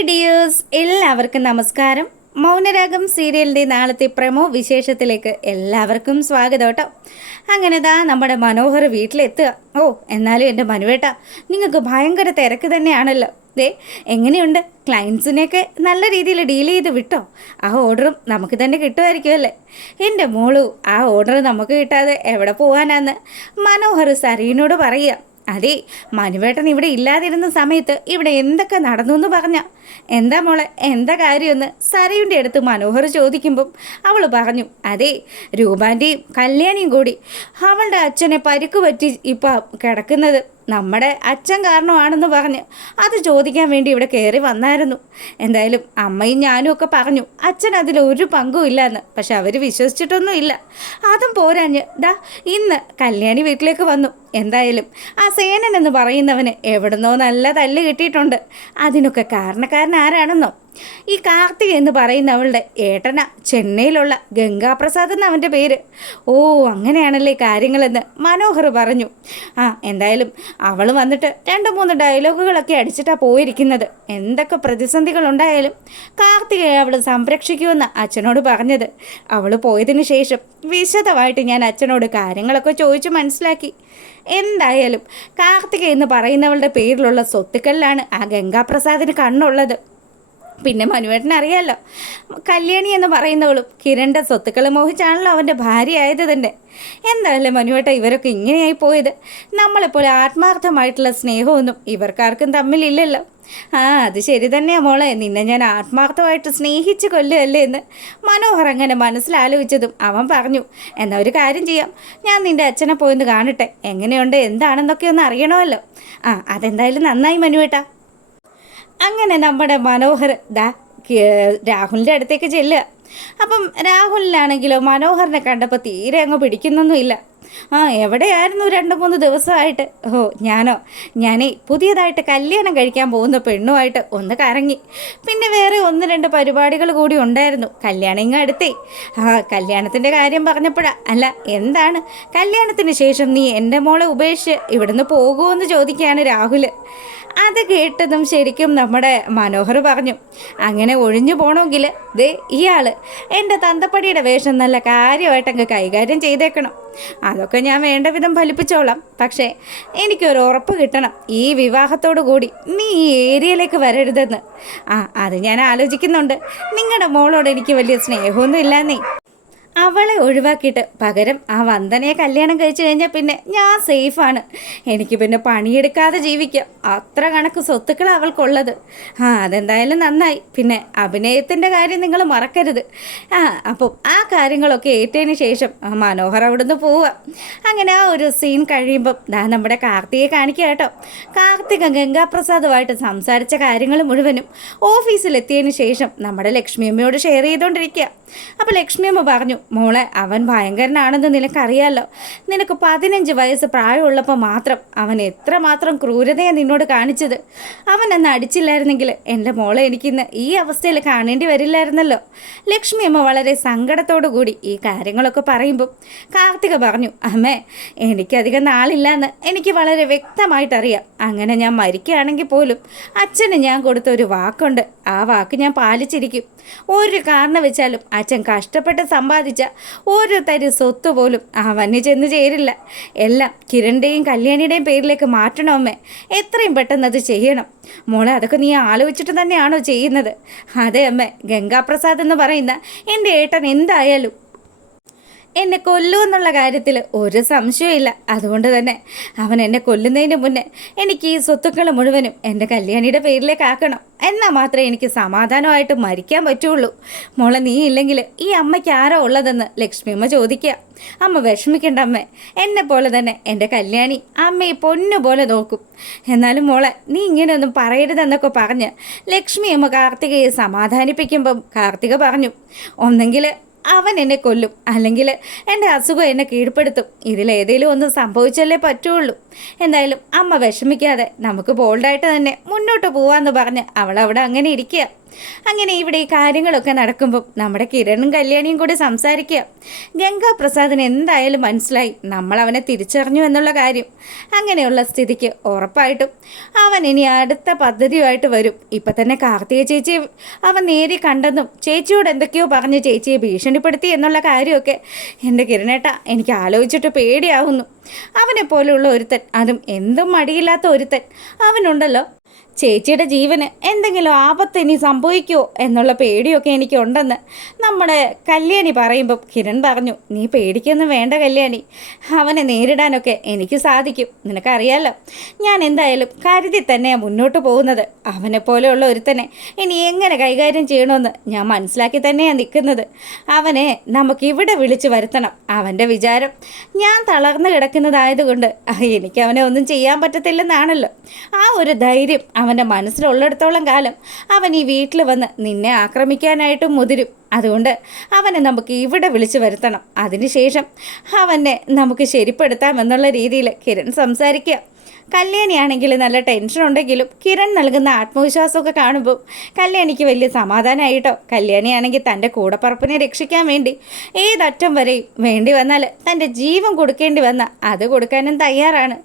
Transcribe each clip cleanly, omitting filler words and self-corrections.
Hi dears, എല്ലാവർക്കും നമസ്കാരം. മൗനരാഗം സീരിയലിൻ്റെ നാളത്തെ പ്രമോ വിശേഷത്തിലേക്ക് എല്ലാവർക്കും സ്വാഗതം കേട്ടോ. അങ്ങനെ നമ്മുടെ മനോഹർ വീട്ടിലെത്തുക. എന്നാലും എൻ്റെ മനുവേട്ട, നിങ്ങൾക്ക് ഭയങ്കര തിരക്ക് തന്നെയാണല്ലോ. എങ്ങനെയുണ്ട്? ക്ലയൻസിനെയൊക്കെ നല്ല രീതിയിൽ ഡീൽ ചെയ്ത് വിട്ടോ? ആ ഓർഡറും നമുക്ക് തന്നെ കിട്ടുമായിരിക്കുമല്ലേ? എൻ്റെ മോളു, ആ ഓർഡർ നമുക്ക് കിട്ടാതെ എവിടെ പോകാനാന്ന് മനോഹർ സരീനോട് പറയുക. അതെ, മനുവേട്ടൻ ഇവിടെ ഇല്ലാതിരുന്ന സമയത്ത് ഇവിടെ എന്തൊക്കെ നടന്നു എന്ന് പറഞ്ഞ എന്താ മോളെ, എന്താ കാര്യമെന്ന് സരയുടെ അടുത്ത് മനോഹർ ചോദിക്കുമ്പം അവൾ പറഞ്ഞു, അതെ, രൂപാൻ്റെയും കല്യാണിയും കൂടി അവളുടെ അച്ഛനെ പരിക്ക് പറ്റി ഇപ്പം കിടക്കുന്നത് നമ്മുടെ അച്ഛൻ കാരണമാണെന്ന് പറഞ്ഞ് അത് ചോദിക്കാൻ വേണ്ടി ഇവിടെ കയറി വന്നായിരുന്നു. എന്തായാലും അമ്മയും ഞാനും ഒക്കെ പറഞ്ഞു അച്ഛൻ അതിലൊരു പങ്കും ഇല്ലയെന്ന്. പക്ഷെ അവർ വിശ്വസിച്ചിട്ടൊന്നും ഇല്ല. അതും പോരാഞ്ഞ് ഇന്ന് കല്യാണി വീട്ടിലേക്ക് വന്നു. എന്തായാലും ആ സേനൻ എന്ന് പറയുന്നവന് എവിടുന്നോ നല്ല തല്ല് കിട്ടിയിട്ടുണ്ട്. അതിനൊക്കെ കാരണക്കാരൻ ആരാണെന്നോ? ഈ കാർത്തിക എന്ന് പറയുന്നവളുടെ ഏട്ടന ചെന്നൈയിലുള്ള ഗംഗാപ്രസാദ് എന്നവൻ്റെ പേര്. അങ്ങനെയാണല്ലേ കാര്യങ്ങളെന്ന് മനോഹർ പറഞ്ഞു. എന്തായാലും അവൾ വന്നിട്ട് 2-3 ഡയലോഗുകളൊക്കെ അടിച്ചിട്ടാണ് പോയിരിക്കുന്നത്. എന്തൊക്കെ പ്രതിസന്ധികളുണ്ടായാലും കാർത്തികയെ അവൾ സംരക്ഷിക്കുമെന്ന് അച്ഛനോട് പറഞ്ഞത്. അവൾ പോയതിന് ശേഷം വിശദമായിട്ട് ഞാൻ അച്ഛനോട് കാര്യങ്ങളൊക്കെ ചോദിച്ചു മനസ്സിലാക്കി. എന്തായാലും കാർത്തിക എന്ന് പറയുന്നവളുടെ പേരിലുള്ള സ്വത്തുക്കളിലാണ് ആ ഗംഗാപ്രസാദിന് കണ്ണുള്ളത്. പിന്നെ മനുവേട്ടനെ അറിയാമല്ലോ, കല്യാണി എന്ന് പറയുന്നവളും കിരണിൻ്റെ സ്വത്തുക്കൾ മോഹിച്ചാണല്ലോ അവൻ്റെ ഭാര്യയായത് തന്നെ. എന്തായാലും മനുവേട്ട, ഇവരൊക്കെ ഇങ്ങനെയായി പോയത്. നമ്മളെപ്പോലെ ആത്മാർത്ഥമായിട്ടുള്ള സ്നേഹമൊന്നും ഇവർക്കാർക്കും തമ്മിലില്ലല്ലോ. അത് ശരി തന്നെയാ മോളെ, നിന്നെ ഞാൻ ആത്മാർത്ഥമായിട്ട് സ്നേഹിച്ച് കൊല്ലുകയല്ലേ എന്ന് മനോഹർ അങ്ങനെ മനസ്സിലാലോചിച്ചതും അവൻ പറഞ്ഞു, എന്നാൽ ഒരു കാര്യം ചെയ്യാം, ഞാൻ നിൻ്റെ അച്ഛനെ പോയിന്ന് കാണട്ടെ, എങ്ങനെയുണ്ട് എന്താണെന്നൊക്കെ ഒന്ന് അറിയണമല്ലോ. അതെന്തായാലും നന്നായി മനുവേട്ട. അങ്ങനെ നമ്മുടെ മനോഹർ രാഹുലിൻ്റെ അടുത്തേക്ക് ചെല്ലുക. അപ്പം രാഹുലിനാണെങ്കിലോ മനോഹറിനെ കണ്ടപ്പോൾ തീരെ അങ്ങ് പിടിക്കുന്നൊന്നുമില്ല. എവിടെയായിരുന്നു 2-3 ദിവസമായിട്ട്? ഞാനേ പുതിയതായിട്ട് കല്യാണം കഴിക്കാൻ പോകുന്ന പെണ്ണുമായിട്ട് ഒന്ന് കറങ്ങി. പിന്നെ വേറെ 1-2 പരിപാടികൾ കൂടി ഉണ്ടായിരുന്നു. കല്യാണം ഇങ്ങ് അടുത്തേ. കല്യാണത്തിൻ്റെ കാര്യം പറഞ്ഞപ്പോഴാ, അല്ല എന്താണ് കല്യാണത്തിന് ശേഷം നീ എൻ്റെ മോളെ ഉപേക്ഷിച്ച് ഇവിടുന്ന് പോകുമെന്ന് ചോദിക്കുകയാണ് രാഹുൽ. അത് കേട്ടതും ശരിക്കും നമ്മുടെ മനോഹർ പറഞ്ഞു, അങ്ങനെ ഒഴിഞ്ഞു പോകണമെങ്കിൽ ഇയാൾ എൻ്റെ തന്തപ്പടിയുടെ വേഷം നല്ല കാര്യമായിട്ടങ്ങ് കൈകാര്യം ചെയ്തേക്കണം. അതൊക്കെ ഞാൻ വേണ്ട വിധം ഫലിപ്പിച്ചോളാം. പക്ഷേ എനിക്കൊരു ഉറപ്പ് കിട്ടണം, ഈ വിവാഹത്തോടു കൂടി നീ ഈ ഏരിയയിലേക്ക് വരരുതെന്ന്. അത് ഞാൻ ആലോചിക്കുന്നുണ്ട്. നിങ്ങളുടെ മോളോട് എനിക്ക് വലിയ സ്നേഹമൊന്നും ഇല്ലാന്നേ. അവളെ ഒഴിവാക്കിയിട്ട് പകരം ആ വന്ദനയെ കല്യാണം കഴിച്ചു കഴിഞ്ഞാൽ പിന്നെ ഞാൻ സേഫാണ്. എനിക്ക് പിന്നെ പണിയെടുക്കാതെ ജീവിക്കാം. അത്ര കണക്ക് സ്വത്തുക്കൾ അവൾക്കുള്ളത്. അതെന്തായാലും നന്നായി. പിന്നെ അഭിനയത്തിൻ്റെ കാര്യം നിങ്ങൾ മറക്കരുത്. അപ്പം ആ കാര്യങ്ങളൊക്കെ ഏറ്റതിന് ശേഷം മനോഹർ അവിടുന്ന് പോവുക. അങ്ങനെ ആ ഒരു സീൻ കഴിയുമ്പം നമ്മുടെ കാർത്തികയെ കാണിക്കുക കേട്ടോ. കാർത്തിക ഗംഗാപ്രസാദുമായിട്ട് സംസാരിച്ച കാര്യങ്ങൾ മുഴുവനും ഓഫീസിലെത്തിയതിന് ശേഷം നമ്മുടെ ലക്ഷ്മിയമ്മയോട് ഷെയർ ചെയ്തുകൊണ്ടിരിക്കുക. അപ്പോൾ ലക്ഷ്മിയമ്മ പറഞ്ഞു, മോളെ, അവൻ ഭയങ്കരനാണെന്ന് നിനക്കറിയാലോ. നിനക്ക് 15 വയസ്സ് പ്രായമുള്ളപ്പോൾ മാത്രം അവൻ എത്രമാത്രം ക്രൂരതയാണ് നിന്നോട് കാണിച്ചത്. അവൻ അന്ന് അടിച്ചില്ലായിരുന്നെങ്കിൽ എൻ്റെ മോളെ എനിക്കിന്ന് ഈ അവസ്ഥയിൽ കാണേണ്ടി വരില്ലായിരുന്നല്ലോ. ലക്ഷ്മി അമ്മ വളരെ സങ്കടത്തോടു കൂടി ഈ കാര്യങ്ങളൊക്കെ പറയുമ്പം കാർത്തിക പറഞ്ഞു, അമ്മേ, എനിക്കധികം നാളില്ലാന്ന് എനിക്ക് വളരെ വ്യക്തമായിട്ടറിയാം. അങ്ങനെ ഞാൻ മരിക്കുകയാണെങ്കിൽ പോലും അച്ഛന് ഞാൻ കൊടുത്ത ഒരു വാക്കുണ്ട്, ആ വാക്ക് ഞാൻ പാലിച്ചിരിക്കും. ഒരു കാരണം വെച്ചാലും അച്ഛൻ കഷ്ടപ്പെട്ട് സമ്പാദിച്ച ഓരോ തരി സ്വത്ത് പോലും അവന് ചെന്ന് ചേരില്ല. എല്ലാം കിരണിൻ്റെയും കല്യാണിയുടെയും പേരിലേക്ക് മാറ്റണമേ. എത്രയും പെട്ടെന്ന് അത് ചെയ്യണം. മോളെ, അതൊക്കെ നീ ആലോചിച്ചിട്ട് തന്നെയാണോ ചെയ്യുന്നത്? അതെ അമ്മേ, ഗംഗാപ്രസാദ് എന്ന് പറയുന്ന എൻ്റെ ഏട്ടൻ എന്തായാലും എന്നെ കൊല്ലുമെന്നുള്ള കാര്യത്തിൽ ഒരു സംശയമില്ല. അതുകൊണ്ട് തന്നെ അവൻ എന്നെ കൊല്ലുന്നതിന് മുന്നേ എനിക്ക് ഈ സ്വത്തുക്കൾ മുഴുവനും എൻ്റെ കല്യാണിയുടെ പേരിലേക്ക് ആക്കണം. എന്നാൽ മാത്രമേ എനിക്ക് സമാധാനമായിട്ട് മരിക്കാൻ പറ്റുള്ളൂ. മോളെ, നീ ഇല്ലെങ്കിൽ ഈ അമ്മയ്ക്ക് ആരോ ഉള്ളതെന്ന് ലക്ഷ്മിയമ്മ ചോദിക്കുക. അമ്മ വിഷമിക്കേണ്ട അമ്മേ, എന്നെ പോലെ തന്നെ എൻ്റെ കല്യാണി അമ്മയെ പൊന്നുപോലെ നോക്കും. എന്നാലും മോളെ, നീ ഇങ്ങനെയൊന്നും പറയരുതെന്നൊക്കെ പറഞ്ഞ് ലക്ഷ്മിയമ്മ കാർത്തികയെ സമാധാനിപ്പിക്കുമ്പം കാർത്തിക പറഞ്ഞു, ഒന്നെങ്കിൽ അവൻ എന്നെ കൊല്ലും, അല്ലെങ്കിൽ എൻ്റെ അസുഖം എന്നെ കീഴ്പ്പെടുത്തും. ഇതിലേതെങ്കിലും ഒന്ന് സംഭവിച്ചല്ലേ പറ്റുള്ളൂ. എന്തായാലും അമ്മ വിഷമിക്കാതെ നമുക്ക് ബോൾഡായിട്ട് തന്നെ മുന്നോട്ട് പോവാമെന്ന് പറഞ്ഞ് അവളവിടെ അങ്ങനെ ഇരിക്കുക. അങ്ങനെ ഇവിടെ ഈ കാര്യങ്ങളൊക്കെ നടക്കുമ്പം നമ്മുടെ കിരണും കല്യാണിയും കൂടി സംസാരിക്കുക. ഗംഗാപ്രസാദിന് എന്തായാലും മനസ്സിലായി നമ്മൾ അവനെ തിരിച്ചറിഞ്ഞു എന്നുള്ള കാര്യം. അങ്ങനെയുള്ള സ്ഥിതിക്ക് ഉറപ്പായിട്ടും അവൻ ഇനി അടുത്ത പദ്ധതിയുമായിട്ട് വരും. ഇപ്പം തന്നെ കാർത്തിക ചേച്ചി അവൻ നേരി കണ്ടെന്നും ചേച്ചിയോട് എന്തൊക്കെയോ പറഞ്ഞ് ചേച്ചിയെ ഭീഷണിപ്പെടുത്തി എന്നുള്ള കാര്യമൊക്കെ എൻ്റെ കിരണേട്ട എനിക്ക് ആലോചിച്ചിട്ട് പേടിയാവുന്നു. അവനെ പോലെയുള്ള ഒരുത്തൻ, അതും എന്തും മടിയില്ലാത്ത ഒരുത്തൻ അവനുണ്ടല്ലോ. ചേച്ചിയുടെ ജീവന് എന്തെങ്കിലും ആപത്ത് ഇനി സംഭവിക്കുമോ എന്നുള്ള പേടിയൊക്കെ എനിക്കുണ്ടെന്ന് നമ്മുടെ കല്യാണി പറയുമ്പം കിരൺ പറഞ്ഞു, നീ പേടിക്കൊന്നും വേണ്ട കല്യാണി, അവനെ നേരിടാനൊക്കെ എനിക്ക് സാധിക്കും. നിനക്കറിയാലോ ഞാൻ എന്തായാലും കരുതി തന്നെയാണ് മുന്നോട്ട് പോകുന്നത്. അവനെ പോലെയുള്ള ഒരുത്തനെ ഇനി എങ്ങനെ കൈകാര്യം ചെയ്യണമെന്ന് ഞാൻ മനസ്സിലാക്കി തന്നെയാണ് നിൽക്കുന്നത്. അവനെ നമുക്കിവിടെ വിളിച്ചു വരുത്തണം. അവൻ്റെ വിചാരം ഞാൻ തളർന്നു കിടക്കുന്നതായതുകൊണ്ട് എനിക്ക് അവനെ ഒന്നും ചെയ്യാൻ പറ്റത്തില്ലെന്നാണല്ലോ. ആ ഒരു ധൈര്യം അവൻ്റെ മനസ്സിലുള്ളിടത്തോളം കാലം അവൻ ഈ വീട്ടിൽ വന്ന് നിന്നെ ആക്രമിക്കാനായിട്ടും മുതിരും. അതുകൊണ്ട് അവനെ നമുക്ക് ഇവിടെ വിളിച്ചു വരുത്തണം. അതിനുശേഷം അവനെ നമുക്ക് ശരിപ്പെടുത്താമെന്നുള്ള രീതിയിൽ കിരൺ സംസാരിക്കുക. കല്യാണിയാണെങ്കിൽ നല്ല ടെൻഷൻ ഉണ്ടെങ്കിലും കിരൺ നൽകുന്ന ആത്മവിശ്വാസമൊക്കെ കാണുമ്പോൾ കല്യാണിക്ക് വലിയ സമാധാനമായിട്ടോ. കല്യാണിയാണെങ്കിൽ തൻ്റെ കൂടപ്പറപ്പിനെ രക്ഷിക്കാൻ വേണ്ടി ഏതറ്റം വരെയും വേണ്ടി വന്നാൽ തൻ്റെ ജീവൻ കൊടുക്കേണ്ടി വന്ന അത് കൊടുക്കാനും തയ്യാറാണ്.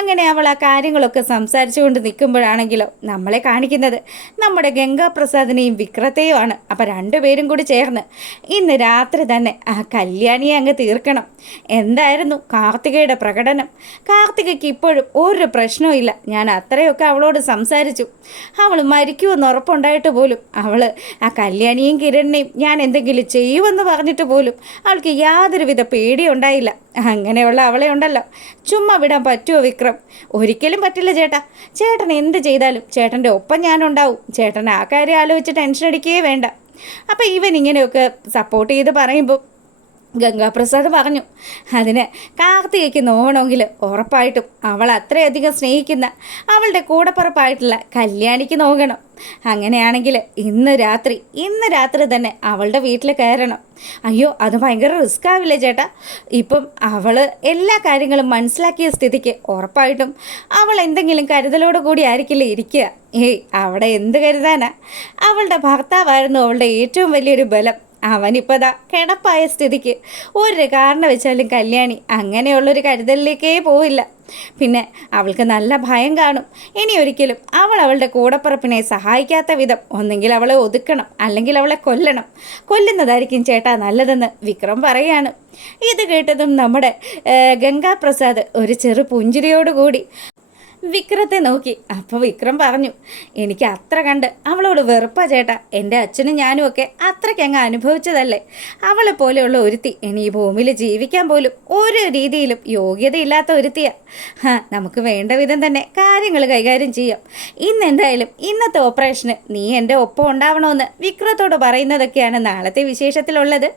അങ്ങനെ അവൾ ആ കാര്യങ്ങളൊക്കെ സംസാരിച്ചു കൊണ്ട് നിൽക്കുമ്പോഴാണെങ്കിലോ നമ്മളെ കാണിക്കുന്നത് നമ്മുടെ ഗംഗാപ്രസാദിനെയും വിക്രത്തെയുമാണ്. അപ്പം രണ്ടുപേരും കൂടി ചേർന്ന് ഇന്ന് രാത്രി തന്നെ ആ കല്യാണിയെ അങ്ങ് തീർക്കണം. എന്തായിരുന്നു കാർത്തികയുടെ പ്രകടനം? കാർത്തികയ്ക്ക് ഇപ്പോഴും ഒരു പ്രശ്നവുമില്ല. ഞാൻ അത്രയൊക്കെ അവളോട് സംസാരിച്ചു. അവൾ മരിക്കുമെന്ന് ഉറപ്പുണ്ടായിട്ട് പോലും അവൾ ആ കല്യാണിയും കിരണിനെയും ഞാൻ എന്തെങ്കിലും ചെയ്യുമെന്ന് പറഞ്ഞിട്ട് പോലും അവൾക്ക് യാതൊരുവിധ പേടിയുണ്ടായില്ല. അങ്ങനെയുള്ള അവളെ ഉണ്ടല്ലോ ചുമ്മാ വിടാൻ പറ്റുമോ വിക്രം? ഒരിക്കലും പറ്റില്ല ചേട്ടാ. ചേട്ടൻ എന്ത് ചെയ്താലും ചേട്ടൻ്റെ ഒപ്പം ഞാനുണ്ടാവും. ചേട്ടൻ ആ കാര്യം ആലോചിച്ച് ടെൻഷൻ അടിക്കുകയേ വേണ്ട. അപ്പം ഇവൻ ഇങ്ങനെയൊക്കെ സപ്പോർട്ട് ചെയ്ത് പറയുമ്പോൾ ഗംഗാപ്രസാദ് പറഞ്ഞു, അതിന് കാർത്തികയ്ക്ക് നോക്കണമെങ്കിൽ ഉറപ്പായിട്ടും അവൾ അത്രയധികം സ്നേഹിക്കുന്ന അവളുടെ കൂടപ്പുറപ്പായിട്ടുള്ള കല്യാണിക്ക് നോക്കണം. അങ്ങനെയാണെങ്കിൽ ഇന്ന് രാത്രി തന്നെ അവളുടെ വീട്ടിൽ കയറണം. അയ്യോ അത് ഭയങ്കര റിസ്ക് ആവില്ലേ ചേട്ടാ? ഇപ്പം അവൾ എല്ലാ കാര്യങ്ങളും മനസ്സിലാക്കിയ സ്ഥിതിക്ക് ഉറപ്പായിട്ടും അവൾ എന്തെങ്കിലും കരുതലോട് കൂടി ആയിരിക്കില്ലേ ഇരിക്കുക. അവിടെ എന്ത് കരുതാനാ? അവളുടെ ഭർത്താവായിരുന്നു അവളുടെ ഏറ്റവും വലിയൊരു ബലം. അവനിപ്പതാ കിടപ്പായ സ്ഥിതിക്ക് ഒരു കാരണം വെച്ചാലും കല്യാണി അങ്ങനെയുള്ളൊരു കരുതലിലേക്കേ പോവില്ല. പിന്നെ അവൾക്ക് നല്ല ഭയം കാണും. ഇനി ഒരിക്കലും അവളുടെ കൂടപ്പറപ്പിനെ സഹായിക്കാത്ത വിധം ഒന്നെങ്കിൽ അവളെ ഒതുക്കണം, അല്ലെങ്കിൽ അവളെ കൊല്ലുന്നതായിരിക്കും ചേട്ടാ നല്ലതെന്ന് വിക്രം പറയാണ്. ഇത് കേട്ടതും നമ്മുടെ ഗംഗാപ്രസാദ് ഒരു ചെറു പുഞ്ചിരിയോടുകൂടി വിക്രത്തെ നോക്കി. അപ്പോൾ വിക്രം പറഞ്ഞു, എനിക്ക് അത്ര കണ്ട് അവളോട് വെറുപ്പാ ചേട്ടാ. എൻ്റെ അച്ഛനും ഞാനും ഒക്കെ അത്രയ്ക്ക് അങ്ങ് അനുഭവിച്ചതല്ലേ. അവളെ പോലെയുള്ള ഒരുത്തി ഇനി ഈ ഭൂമിയിൽ ജീവിക്കാൻ പോലും ഒരു രീതിയിലും യോഗ്യതയില്ലാത്ത ഒരുത്തിയാ. നമുക്ക് വേണ്ട വിധം തന്നെ കാര്യങ്ങൾ കൈകാര്യം ചെയ്യാം. ഇന്നെന്തായാലും ഇന്നത്തെ ഓപ്പറേഷന് നീ എൻ്റെ ഒപ്പം ഉണ്ടാവണമെന്ന് വിക്രത്തോട് പറയുന്നതൊക്കെയാണ് നാളത്തെ വിശേഷത്തിലുള്ളത്.